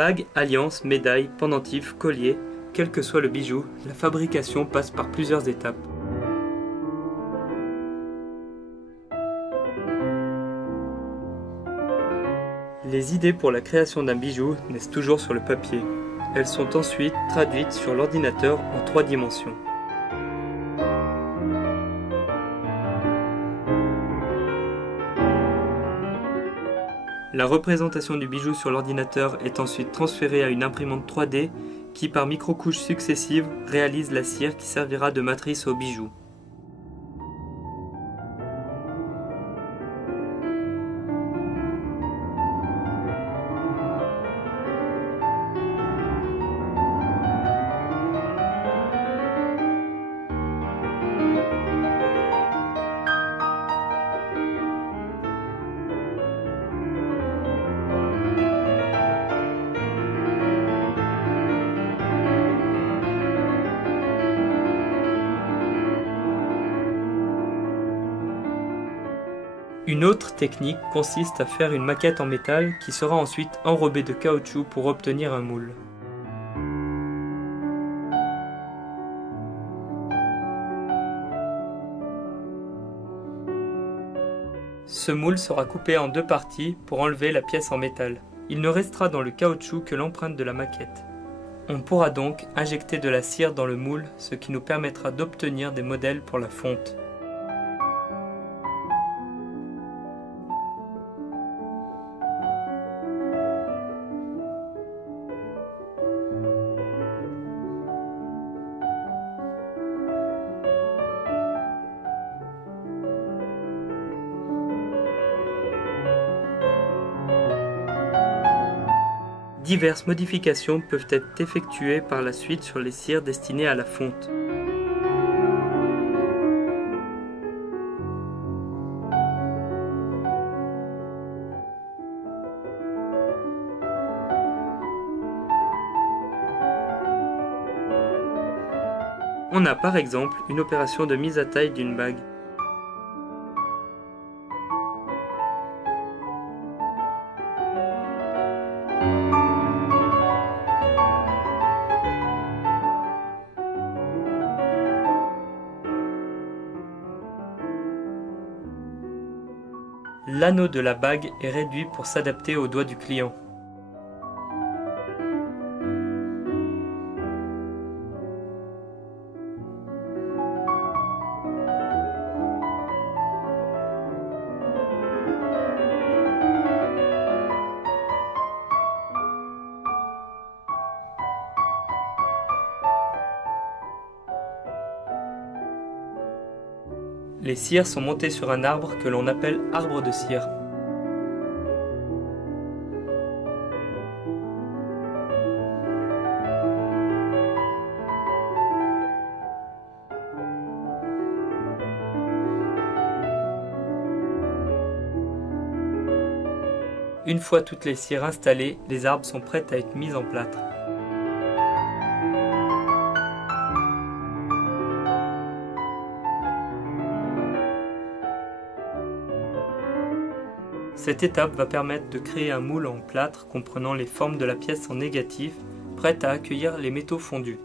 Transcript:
Bagues, alliances, médailles, pendentifs, colliers, quel que soit le bijou, la fabrication passe par plusieurs étapes. Les idées pour la création d'un bijou naissent toujours sur le papier. Elles sont ensuite traduites sur l'ordinateur en 3 dimensions. La représentation du bijou sur l'ordinateur est ensuite transférée à une imprimante 3D qui, par micro-couches successives, réalise la cire qui servira de matrice au bijou. Une autre technique consiste à faire une maquette en métal qui sera ensuite enrobée de caoutchouc pour obtenir un moule. Ce moule sera coupé en 2 parties pour enlever la pièce en métal. Il ne restera dans le caoutchouc que l'empreinte de la maquette. On pourra donc injecter de la cire dans le moule, ce qui nous permettra d'obtenir des modèles pour la fonte. Diverses modifications peuvent être effectuées par la suite sur les cires destinées à la fonte. On a par exemple une opération de mise à taille d'une bague. L'anneau de la bague est réduit pour s'adapter au doigt du client. Les cires sont montées sur un arbre que l'on appelle arbre de cire. Une fois toutes les cires installées, les arbres sont prêts à être mis en plâtre. Cette étape va permettre de créer un moule en plâtre comprenant les formes de la pièce en négatif, prête à accueillir les métaux fondus.